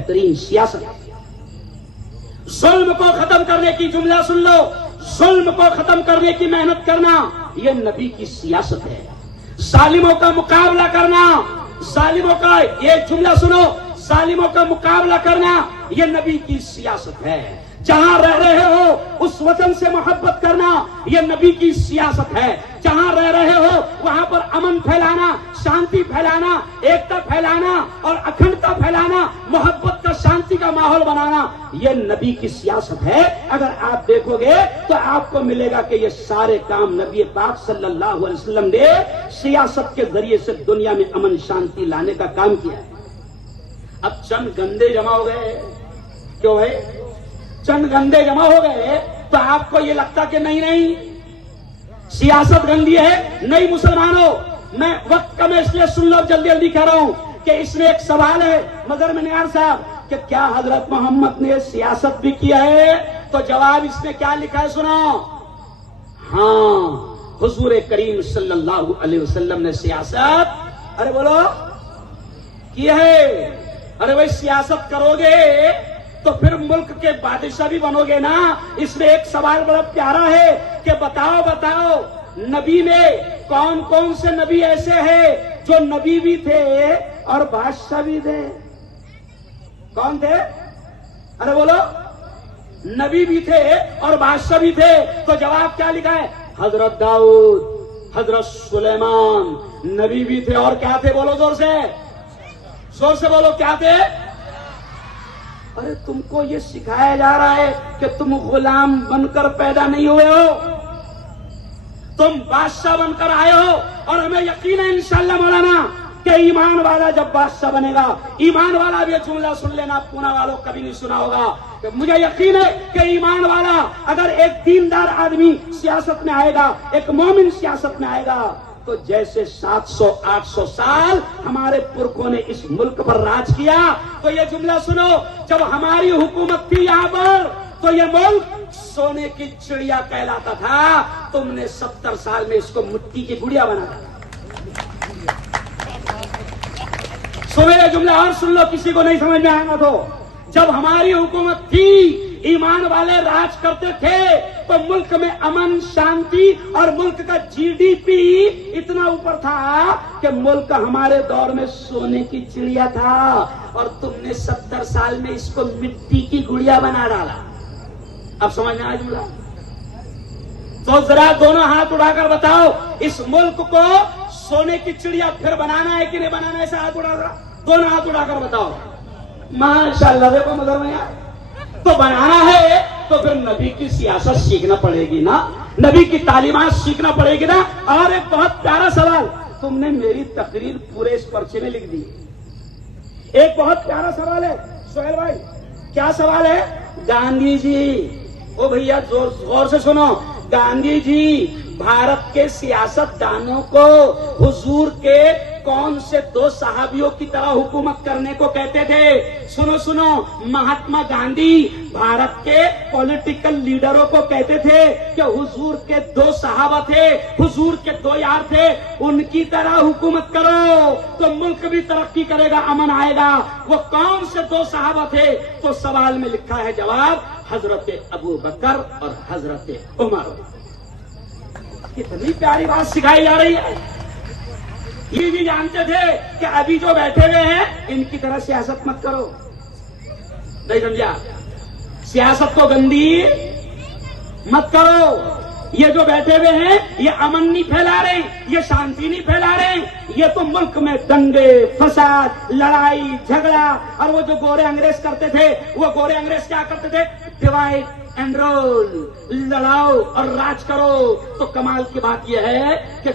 بہترین سیاست ہے۔ ظلم کو ختم کرنے کی، جملہ سن لو، ظلم کو ختم کرنے کی محنت کرنا یہ نبی کی سیاست ہے۔ ظالموں کا مقابلہ کرنا، ظالموں کا، یہ جملہ سنو، ظالموں کا مقابلہ کرنا یہ نبی کی سیاست ہے۔ جہاں رہ رہے ہو اس وطن سے محبت کرنا یہ نبی کی سیاست ہے۔ جہاں رہ رہے ہو وہاں پر امن پھیلانا، شانتی پھیلانا، ایکتا پھیلانا اور اکھنڈتا پھیلانا، محبت کا، شانتی کا ماحول بنانا یہ نبی کی سیاست ہے۔ اگر آپ دیکھو گے تو آپ کو ملے گا کہ یہ سارے کام نبی پاک صلی اللہ علیہ وسلم نے سیاست کے ذریعے سے دنیا میں امن شانتی لانے کا کام کیا ہے۔ اب چند گندے جمع ہو گئے، کیوں ہے؟ چند گندے جمع ہو گئے تو آپ کو یہ لگتا کہ نہیں سیاست گندی ہے؟ نہیں مسلمانوں، میں وقت کم ہے اس لیے سن لو، جلدی جلدی کہہ رہا ہوں کہ اس میں ایک سوال ہے مظہر منیار صاحب کہ کیا حضرت محمد نے سیاست بھی کیا ہے؟ تو جواب اس میں کیا لکھا ہے سنو، ہاں حضور کریم صلی اللہ علیہ وسلم نے سیاست، ارے بولو، کی ہے۔ ارے بھائی سیاست کرو گے تو پھر ملک کے بادشاہ بھی بنو گے نا۔ اس میں ایک سوال بڑا پیارا ہے کہ بتاؤ نبی میں کون کون سے نبی ایسے ہیں جو نبی بھی تھے اور بادشاہ بھی تھے؟ کون تھے؟ ارے بولو، نبی بھی تھے اور بادشاہ بھی تھے، تو جواب کیا لکھا ہے؟ حضرت داؤد، حضرت سلیمان نبی بھی تھے اور کیا تھے؟ بولو زور سے بولو، کیا تھے؟ ارے تم کو یہ سکھایا جا رہا ہے کہ تم غلام بن کر پیدا نہیں ہوئے ہو، تم بادشاہ بن کر آئے ہو، اور ہمیں یقین ہے انشاءاللہ مولانا کہ ایمان والا جب بادشاہ بنے گا، ایمان والا بھی یہ جملہ سن لینا، پونا والوں کبھی نہیں سنا ہوگا، کہ مجھے یقین ہے کہ ایمان والا اگر ایک دیندار آدمی سیاست میں آئے گا، ایک مومن سیاست میں آئے گا، تو جیسے 700-800 سال ہمارے پرکھوں نے اس ملک پر راج کیا، تو یہ جملہ سنو، جب ہماری حکومت تھی یہاں پر تو یہ ملک سونے کی چڑیا کہلاتا تھا، تم نے 70 سال میں اس کو مٹی کی گڑیا بنا دیا۔ سنو یہ جملہ اور سن لو، کسی کو نہیں سمجھ میں آنا تو، جب ہماری حکومت تھی، ایمان والے راج کرتے تھے، تو ملک میں امن شانتی اور ملک کا GDP اتنا اوپر تھا کہ ملک ہمارے دور میں سونے کی چڑیا تھا، اور تم نے 70 سال میں اس کو مٹی کی گڑیا بنا ڈالا۔ اب سمجھ میں آیا جملہ؟ تو ذرا دونوں ہاتھ اٹھا کر بتاؤ، اس ملک کو سونے کی چڑیا پھر بنانا ہے کہ نہیں بنانا ہے؟ ایسا ہاتھ اٹھا کر، دونوں ہاتھ اٹھا کر بتاؤ۔ ماشاءاللہ، دیکھو مظہر میں تو بنانا ہے تو پھر نبی کی سیاست سیکھنا پڑے گی نا، نبی کی تعلیمات سیکھنا پڑے گی نا۔ اور ایک بہت پیارا سوال، تم نے میری تقریر پورے اس پرچے میں لکھ دی، ایک بہت پیارا سوال ہے سہیل بھائی، کیا سوال ہے؟ گاندھی جی، او بھیا غور سے سنو، گاندھی جی بھارت کے سیاست دانوں کو حضور کے کون سے 2 صحابیوں کی طرح حکومت کرنے کو کہتے تھے؟ سنو، مہاتما گاندھی بھارت کے پولیٹیکل لیڈروں کو کہتے تھے کہ حضور کے 2 صحابہ تھے، حضور کے 2 یار تھے، ان کی طرح حکومت کرو تو ملک بھی ترقی کرے گا، امن آئے گا۔ وہ کون سے 2 صحابہ تھے؟ تو سوال میں لکھا ہے جواب، حضرت ابو بکر اور حضرت عمر۔ کتنی پیاری بات سکھائی جا رہی ہے۔ یہ بھی جانتے تھے کہ ابھی جو بیٹھے ہوئے ہیں ان کی طرح سیاست مت کرو، نہیں سمجھا؟ سیاست کو گندی مت کرو، یہ جو بیٹھے ہوئے ہیں یہ امن نہیں پھیلا رہے، یہ شانتی نہیں پھیلا رہے، یہ تو ملک میں دنگے فساد، لڑائی جھگڑا، اور وہ جو گورے انگریز کرتے تھے، وہ گورے انگریز کیا کرتے تھے؟ ڈیوائڈ اینڈ رول، لڑاؤ اور راج کرو۔ تو کمال کی بات یہ ہے کہ